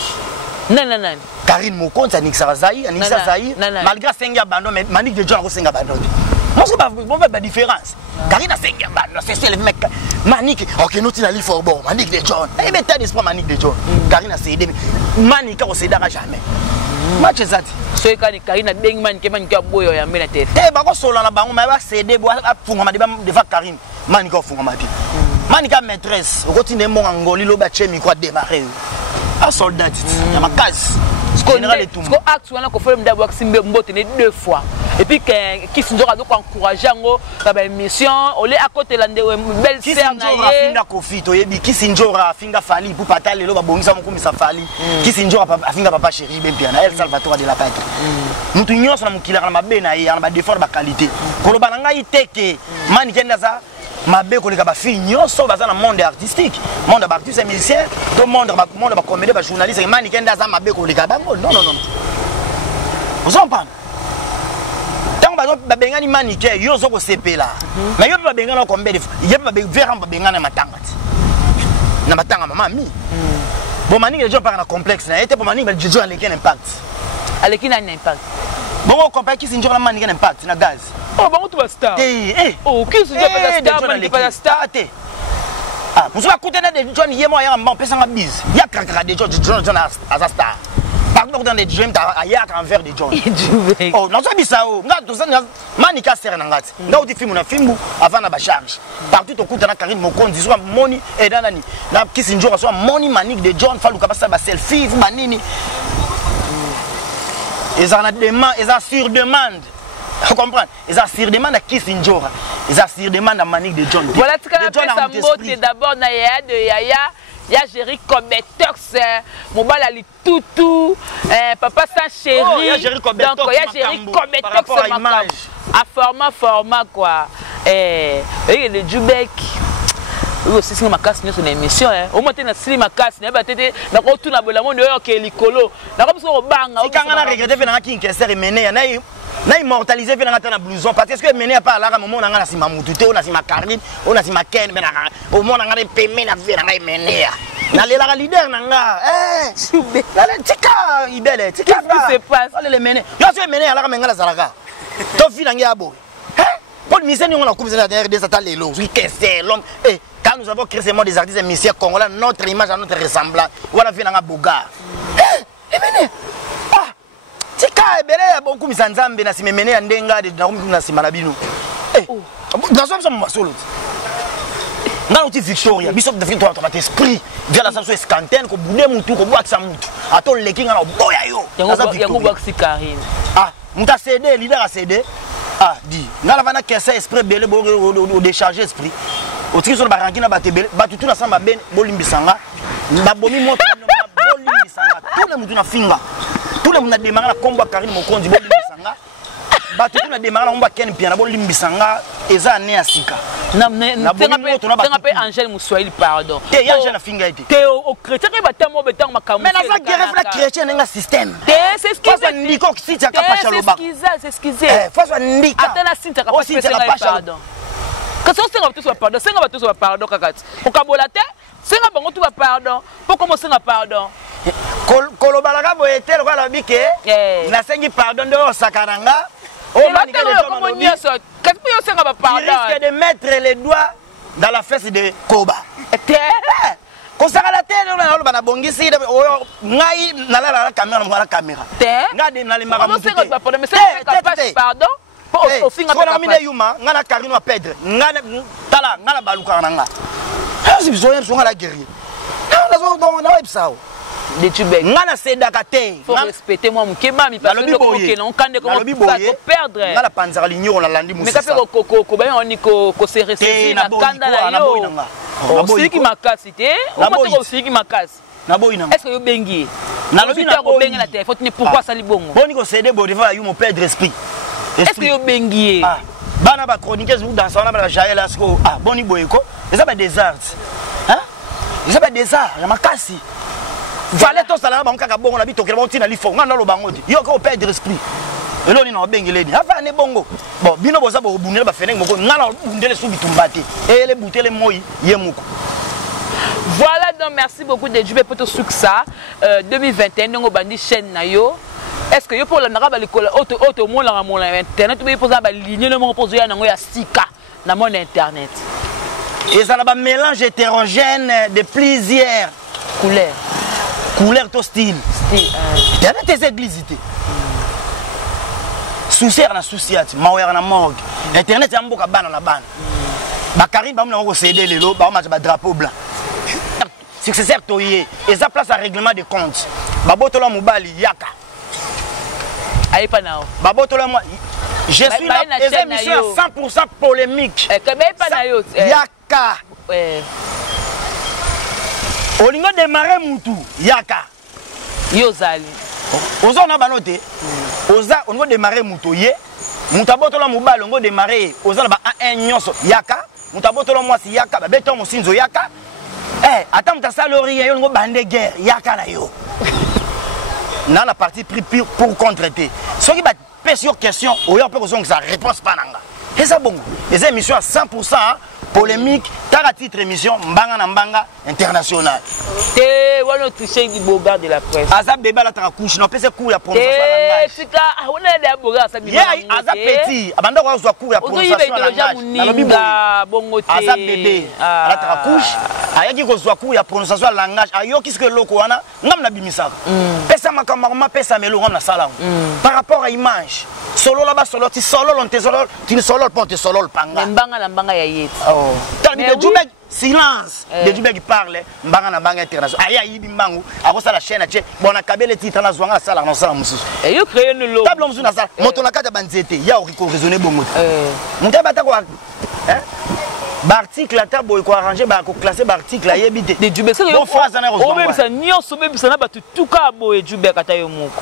nan Karine Mokonza ningisa za ya ningisa za malgré 5 abandon mais manique de John ko 5 abandon moi c'est pas bon pas différence Karine a 5 abandon c'est le mec manique OK nous t'a li fort bon manique de John eh mais t'as d'espoir manique de John Karine a cédé manique ko cédera jamais match ezati soki kani Karine bengi man ke boyo ya mbena te te bako solo na bango mais ba céder bo afunga ma deba defa Karine man ko funga ma pi man ka maîtresse okoti ne monga ngoli lo ba chemi ko démarrer a soldat ya makasi général et tout ko acte wana ko fole mdabo aksimbe mbote ne 2 fois et puis qui s'endora donc encourager ngo ba émission olé à côté la ndewe belle sœur na ye finga kofito yebi qui s'endora finga fali pour patale lo ba bongisa mokumisa fali qui s'endora finga papa chéri ben bien El Salvatore de la patrie mutu nyonso na mukila na mabe na ye na ba défendre ba qualité ko lo balanga iteke mani kenda za mabe ko leka ba fille nyonso baza na monde artistique monde artiste musicien tout monde ba comédie ba journaliste mani kenda za mabe ko leka bango non vous en parlez tant ba bengani manike yo zo ko sepela mais yo ba bengana ko mbele yo ba vera ba bengana matanga na matanga mama bon maninga les gens parlent na complexe na était pour maninga les gens avec un impact avec un impact bon on compare qui sinjora maninga impact na gaz oh bon tu vas star oh qui sinjora pas star maninga pas star te ah pour ça coûter des gens yemo ya mbon pesa nga bise ya krakra des gens as star pardon dans les dreams à yak envers des gens oh non ça bisao nga to ça manika sert na ngati nga uti film na filmu avant na ba charge partout to kuta na Karine Mokonzi so money et dans nani na kisinjora so money manique de John Fallu kapasa ba selfie manini ils en demande ils ont sur demande vous comprenez ils ont sur demande à kisinjora ils ont sur demande à manique de John voilà tu connais ça mbote d'abord na Yaya de Yaya ya Jerry Kobetox mobile ali tutu papa sans chéri donc ya Jerry Kobetox à format quoi et le Jubek aussi c'est ma casse sur l'émission au moins na sili ma casse na batete na ko tuna bola monde yo ke likolo na ko so banga o kanga na regretter fe na kinkeser mené na immortaliser fe na ta na blouson parce que mené pas là moment na ngana sima mutu te on a sima Karine on a sima Ken mais na au moment na ngana peme na fe na mené na le la leader na nga na le tika ibele tika qu'est-ce qui se passe le mené yo se mené ala ka mengala zalaka to fi na ngabo Paul Miseni on a coupé la dernière des attaques les lots oui que c'est l'homme quand nous avons créé ces mots des artistes musiciens congolais notre image à notre ressemblant voilà fi na nga boga mené tika ebele beaucoup misanzambe na simemene ya ndenga de na simana bino dans ce moment solo ngalo ti Victoria biso de Victoria tomate esprit via la sanso escantene ko bude mutu ko bwakisa mutu ato lekinga na boya yo yango bwakisi Karine muta CD leader a CD di ngala vana kessa esprit belé bo décharger esprit au tri sur ba rankina ba tebele ba tutu na samba ben bolimbisanga ba bomi moto bolimbisanga tout le mutu na finga tout le monde a démarré la combat Karine Mokonzi bolimbisanga ba tout na démarré la combat Ken Piana bolimbisanga eza né asika na pe Angèle Moussoili pardon te ya Angèle finga été te au chrétien que batamo betang makambo mais la guerre la chrétien nga système c'est ce qui ça ndiko sita kapasha loba c'est ce qui c'est faut ndika atena sinta kapasha pardon que ça c'est tout ça pardon c'est nga tout ça pardon kakati okabola te c'est nga bango tout pardon pour commencer nga pardon kolobalaka boye te lokola lobi ke nasengi pardon de osakananga risque de mettre les doigts dans la fesse de Koba kosaka la tele na loba na bongisi ngai nalala la caméra na caméra ngade nalemaka mutu pardon pour finga ko mine yuma ngana Karine wa perdre ngana tala ngana baluka nanga c'est besoin de la guerrier na websao de Tubek ngana sedaka te faut respecter moi mukeba mi parce que non quand comment ça ko perdre ngala panzara ligno la landi musisa mais ka ko ba on ko se recevoir na kanda na yo aussi qui makasi te on peut aussi qui makasi na boyina est-ce que yo bengi na lobi na ko bengi na téléphone ni pourquoi ça li bongo boni ko céder bo devant yo mon perdre esprit est-ce que yo bengi bana ba chroniqueuse ou dans ça on a jaël asko boni boyeko ça ba des arts ça ba des arts ya makasi fallait tout ça là ba nkaka bongo na bitokela ba tina lifo ngana lo bango di yo ko perdre esprit eloni na bengeleni afa ne bongo bon bino boza bo bunela ba feneng moko ngana bundele su bitumbate ele butele moyi yemuko. Voilà, donc merci beaucoup de Djubé pour tout ça 2021 donc bandi chaîne na yo. Est-ce que yo pour la naba likola auto mo la mo la internet mais pour ça ba ligne le mo poser na ngo ya sika na mon internet. Et ça là mélange hétérogène de plusieurs couleurs couleur to style internet eza église te souci na souci ati mawera na morgue internet ya mboka bana na bana bakari bamuna ko céder lelo ba match ba drapeau blanc successeur toyé eza place à règlement de compte babotola mobali yaka aipa nao babotola moi je suis là eza émission 100% polémique yaka olingo démarrer mutu yaka yozali oza na banote oza olingo démarrer mutu ye mutu abotola mobali ongo démarrer oza na ba un nyonso yaka mutu abotola mwasi yaka babeto mosinzo yaka ata mutu asalori yo olingo bande guerre yaka na yo na la partie pris pour contreter soki bapesi yo question oyo mpe kozongisa réponse pa nanga eza bongo eza émission à 100% polémique tara titre émission mbanga na mbanga international te wana touché di boga de la presse aza bébé la tara couche na pese cours ya prononciation langage sika wana de boga sa bi aza petit abanda ko zo cours ya prononciation langage na lobi bongo te aza bébé la tara couche ayaki ko zo cours ya prononciation langage ayoki ce que loko wana ngam na bimisaka pesa makamama pesa melo ngam na sala par rapport à image solo là-bas solo ti solo lonte solo tu solo porte solo le panga mbanga na mbanga ya yeti de Djoubek silence de Djoubek parle mbanga na mbanga international aya yibi mbangu akosa la chaîne ache bona kabele titre na zwanga sala na sala mususu et yo créer le logo table mususu na sala moto na kata banzete ya oriko raisonner bongo monta bata ko ba article ata boy ko arranger ba ko classer ba article ayebi de Djoubek bon phrase na o même ça nyonso même ça na batu tuka boy Djoubek ata yo moko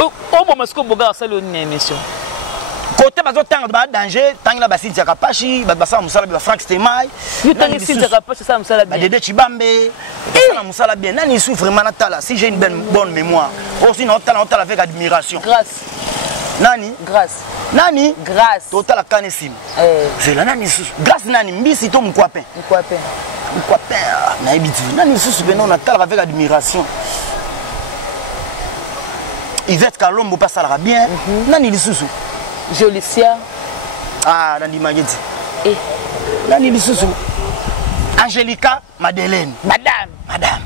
o bon parce que boga sala une émission côté bazo tanga ba danger tanga la basiti ya kapashi ba basa musala ba Frank Stemai yo tanga siti ya kapashi ça musala bien Dede Chibambe ça musala bien nani souffre vraiment tala si j'ai une bonne mémoire aussi non tala avec admiration grâce nani grâce nani grâce total kanesim c'est la nani grâce nani mbisi to mkwapin na ebiti nani sous ben on tala avec admiration Yvette Kalombo passe à bien nani lisusu Jolicia. Ah, Nandi Magedi. Nandi Lisusu. Angelica Madeleine. Madame.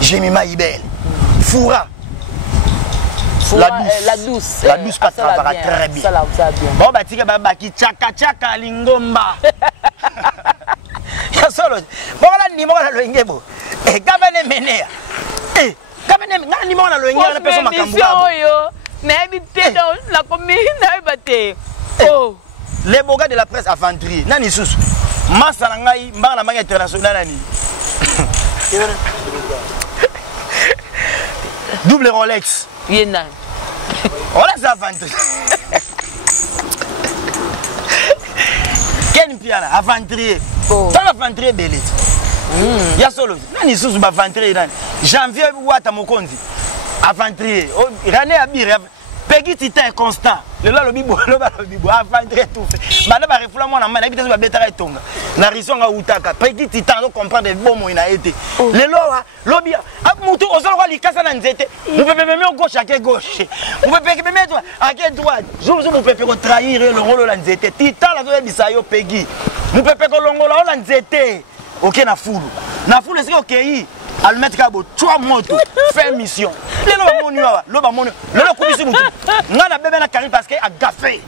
Jemima Ibel. Foura. La douce. La douce pas travailler très bien. Ça là, ça bien. Bon, bah, tika baba ki chaka lingomba. Ya solo. Bon, là, ni moi la loingebo. Kabane menea. Kabane ngani moi la loingebo na personne makambu. Mais habité dans la commune, les bogas de la presse aventurier, nani sous Massalangai, Mbana Manga International, nani double Rolex. Yena. Rolex aventurier. Ken Piana, aventurier. Tant aventurier belé. Ya solo. Nani sous aventurier nani. Janvier Wata Mokonzi. Aventurier, Rane Abir, Peggy Titan constant. Le lobby, aventurier tout fait. Madame a reflé moi, on a habité sur la bétare et tonga. La raison à Outaka, Peggy Titan, on comprend des bons mots, il a été. Le lobby, à Moutou, aux autres, les casses à l'anzete. Vous pouvez même au gauche à quelle gauche. Vous pouvez même mettre à quelle droite. Je vous pouvez trahir le rôle de l'anzete. Titan, la zone Bissayo, Peggy. Vous pouvez faire le l'anzete. Ok, na foule. Na foule, c'est ok. Almet Kabo, 3 motos, fait mission. Le kubisi mutu. Ngana bébé na Karim parce que a gaffé.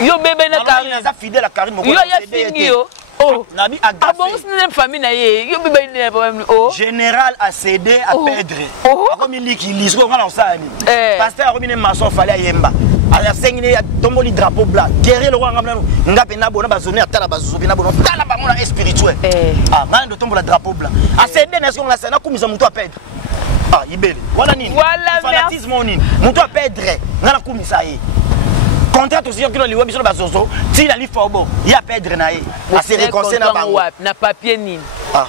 Yo bébé na Karim. Na fidèle à Karim. Yo ya fingi yo. Oh. Nabi a gaffé. Ah bon, c'est une famille na ye. Yo bébé na problème. Oh. Général a cédé à perdre. Comme il qui lise ko ngana osani. Pasteur comme une maçon fallait yemba. ala sengine ya tomboli drapeau blanc guerrier le roi ngamna ngape na bona bazone atala bazubi na bona tala ba mona spirituel ah ngana ndo tombola drapeau blanc asende na songa sana kumisa mutu a perdre ah ibele wala nini fanatisme nini mutu a perdre ngana kumisa ye contrat aussi que le biso bazozo ti la li fobo ya perdre na ye a se réconcilier na bango na papier nini ah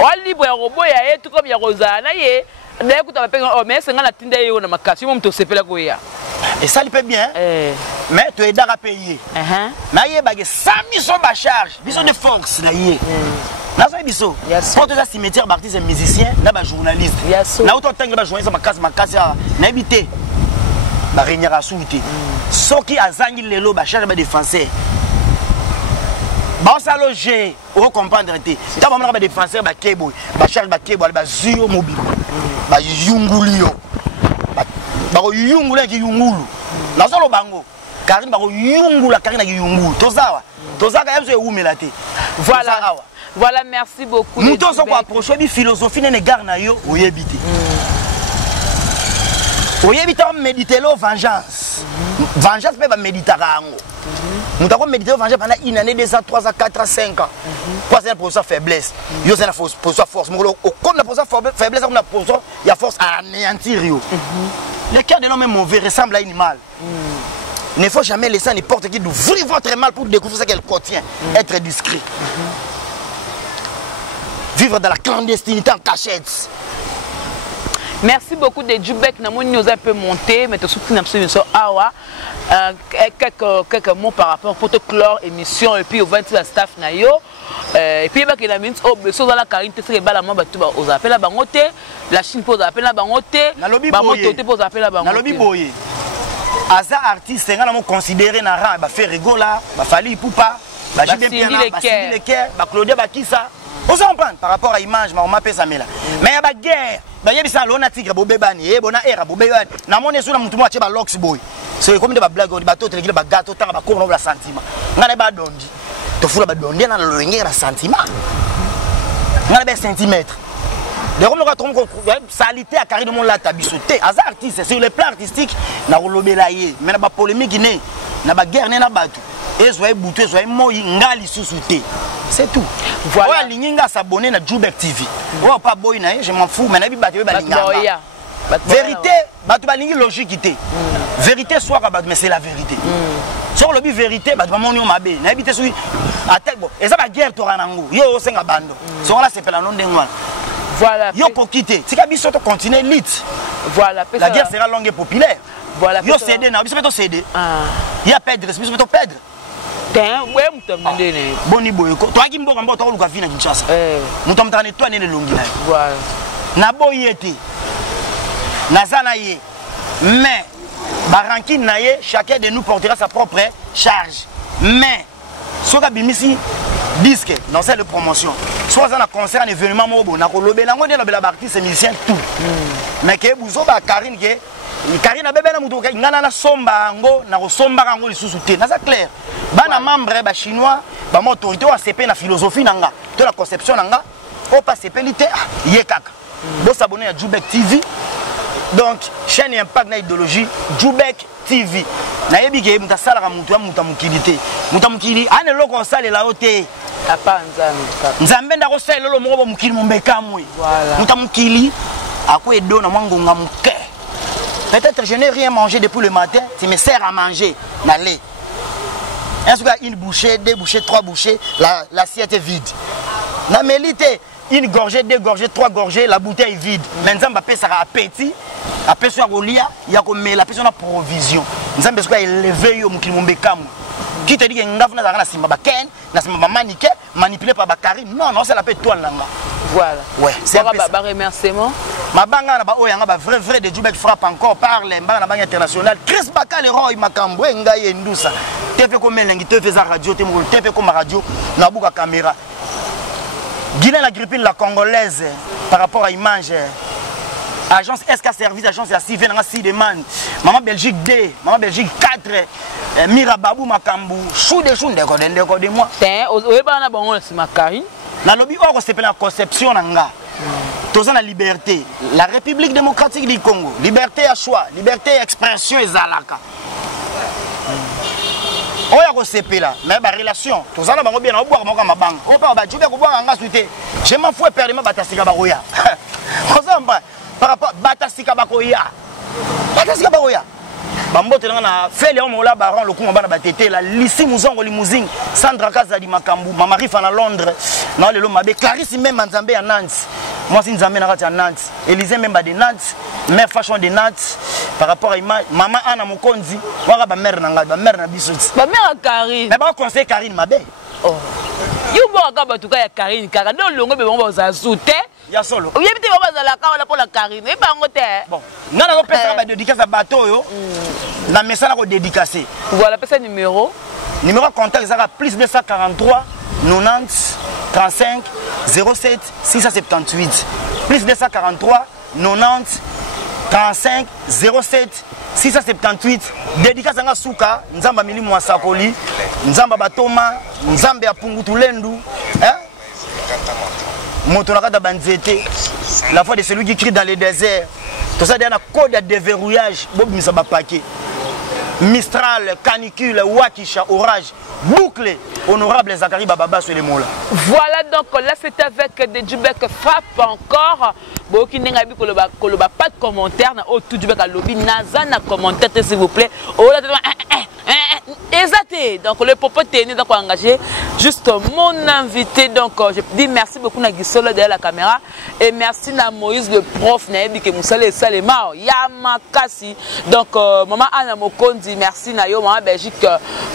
on libre ya robo ya etu comme ya rozana ye d'ailleurs que tu vas payer mais c'est ngana tinda ye na makasi mo mto sepela ko ya. Et ça, il peut bien. Mais tu es d'art à payer. Mais il y a 100 000 de charge. Ils ont des forces. Ils ont des cimetières, des musiciens, des journalistes. Ils ont des journalistes, des habité. Ils ont des ceux qui ont des charges des Français. Bon, ça loge, on comprend. Quand on a des Français, des charges, des mobile. ba yungulio ba ko yungula ki yungulu na solo bango Karine ba ko yungula Karine ki yungulu tozawa tozaka yamso eumela te voilà merci beaucoup muto so ko approcher bi philosophie ne garna yo oyebite oyebite méditer lo vengeance vengeance pe ba méditer rango nous avons médité vengeance pendant une année, 2 ans, 3 ans, 4 ans, 5 ans. Quoi c'est la position faiblesse? Yo c'est la position force. Comme la position faiblesse, comme la position, il y a force à anéantir. Le cœur de l'homme est mauvais, ressemble à une mal. Il ne faut jamais laisser n'importe qui d'ouvrir votre mal pour découvrir ce qu'elle contient. Être discret. Vivre dans la clandestinité en cachette. Merci beaucoup de Djoubek. Nous avons un peu monté, mais tout ce qui awa. Quelques mots par rapport pour te clore émission et puis au 20 la staff nayo et puis il y a minutes au besoin dans la Karine te serait bala moi tu aux appels la bangote la Chine pose appel la bangote ba moto te pose appel la bangote na lobi boye aza artiste nga na mo considérer na rang ba faire rigola ba fali poupa ba jibe bien ba Cindy le Caire ba Claudia Bakissa on s'en prend par rapport à image ma m'a pesa mela mais ya ba guerre ba yebisa lona tigre bo bebani e bona era bo bebani na mone so na mutu mo ache ba lox boy c'est comme des blagues on bateau télégué ba gâteau tant ba ko la sentiment ngana ba dondi to fula ba dondi na longer la sentiment ngana ba centimètre de comme on salité à Karine mon la tabisoté as artiste sur le plan artistique na rolobela ye mais na ba polémique né na ba guerre né na bato et zoé bouté zoé moyi ngali sous-souté c'est tout voilà linginga s'abonner na Djoubek TV oh pas boy na je m'en fous mais na bi bato ba linga vérité bato balingi logique ité vérité soit mais c'est la vérité sur le but vérité bato ba moni o mabe na habité sui attaque bon et ça ba guerre to ranango yo o senga bando sur là c'est pela non dengwa voilà yo ko quitter c'est ka biso to continuer lit voilà la guerre sera longue et populaire voilà yo céder na biso to céder il y a perdre biso to perdre ouais mutamndene boni boy to aki mboka mboka to luka vina Kinshasa mutamtane to nene longi na voilà na boyete Nazana ye. Mais, Baranki naye, chacun de nous portera sa propre charge. Mais, ce que bimisi disque, dans cette promotion, soit dans un concert, un événement, na kolobé, na ngode la artiste musicien tout. Mais que vous avez Karine que Karine a bébé na muto ngana na somba ngo na ko somba ngo lisusu te. Na ça clair. Bana membre ba chinois, ba autorité wa CP na philosophie nanga, de la conception nanga, o pas CP lité ye kaka. Bo s'abonner à Djoubek TV. Donc, chaîne impact na idéologie, Djoubek TV. Na yebi ke muta sala ka mutu ya muta mukilité. Muta mukili, ane loko sale la ote. Apa nzambe. Nzambe ndako sale lolo moko mukili mombeka mwe. Voilà. Muta mukili, ako edo na mwango nga muke. Peut-être je n'ai rien mangé depuis le matin, tu me sers à manger. Na lait. Est-ce qu'il y a une bouchée, 2 bouchées, 3 bouchées, l'assiette est vide. Na mélité. Une gorgée, 2 gorgées, 3 gorgées, la bouteille est vide. Maintenant, ça sera appétit. Après, ça il y a la personne provision. Nous avons besoin d'élever le Moukimumbekam. Qui te dit que nous avons manipulé par Bakari? Non, non, c'est la paix toile. Voilà. Ouais, c'est un remerciement. Ma banque a vrai de Djoubek frappe encore par les banques internationales. Chris Bakal le roi Makambo Ngaye Ndousa. Tu fais comme un tu fais radio, tu fais comme radio, na bouka caméra. Guinée la grippine la congolaise par rapport à image agence SK service agence ya civil na 6 demandes maman Belgique 2 maman Belgique 4 Mirababou Makambu chou de moi oyeba na bango c'est Makari na lobby oko c'est la conception nanga toza na liberté la République démocratique du Congo liberté à choix liberté expression ezalaka oya ko sepela mais ba relation tozana bango bien na boire moko mabanga o pa ba Djoubek ko boire nga suite je m'en fous perdre ma batasika bakoya kozamba par rapport batasika bakoya bambote na fele o mola baron le kuma bana batete la lisi muzongo limousine Sandra Kazadi Makambu mama rifa na Londres na lelo mabe Clarisse même Nzambe ya Nantes moi si Nzambe na kati ya Nantes Élysée même de Nantes mère fashion de Nantes par rapport à image maman Anna Mokonzi waka ba mère na bisoti ba mère Karine mais ba conseil Karine mabe oh yumbo akaba tuka ya Karine kaka ndo longo be bongo za soute ya solo oyebite ba za la kala pour la Karine e bango te bon ngana ko pesa ba dédicace à bateau yo na message ko dédicacé voilà pesa numéro contact ça plus 243 90 35 07 678 plus 243 90 35 07 678. Dédicace à Souka, Nzamba Mili Mouassakoli, Nzamba Batoma, Nzambe Apungutulendu, Motonaka Banzete, la voix de celui qui crie dans les déserts. Tout ça, il y a un code de déverrouillage, Bob Misaba Paquet. Mistral, canicule, Wakisha, orage, boucle, honorable Zachary Bababa sur les mots là. Voilà donc là c'est avec des Djubek frappe encore. Boki Nengabi Koloba, pas de commentaire, au tout Djubek à lobby, Nazana commentaire s'il vous plaît. Oh là, exacté. Donc le propos tenu donc engagé. Juste mon invité. Donc je dis merci beaucoup à Gisolo derrière la caméra. Et merci à Moïse le prof Naebi que Moussale Salema. Yamakasi. Donc maman Anna Mokondi, merci Nayo, maman Belgique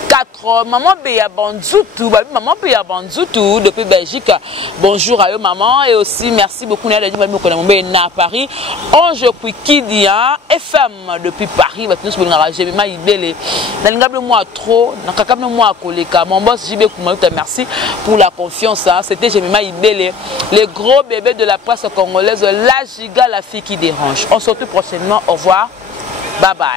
4. Maman Beya Bandzoutou. Maman Beya Bandzoutou depuis Belgique. Bonjour à eux maman. Et aussi merci beaucoup à à Paris. Ange Kwikidia FM depuis Paris. Moi trop, mon boss JB Koumaouta, merci pour la confiance. C'était Jemima Ibele, les gros bébés de la presse congolaise, la giga, la fille qui dérange. On se retrouve prochainement. Au revoir. Bye bye.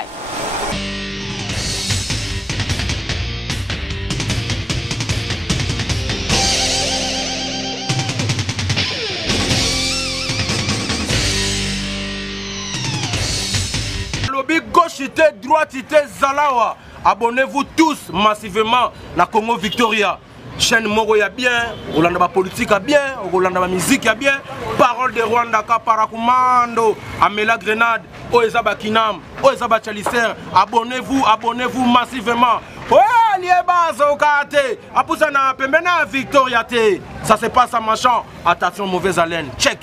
Lobby gauchité, droitité, Zalawa. Abonnez-vous tous massivement à Congo Victoria. Chaîne Moro ya bien, Olanda politique a bien, Olanda musique a bien, parole de Rwanda ka parakumando, Amela Grenade, Oezaba Kinam, Oezaba Chalicer. Abonnez-vous massivement. Ouais, liebaz au kate, apoussana pembena Victoria te. Ça se passe à machin. Attention, mauvaise haleine. Check.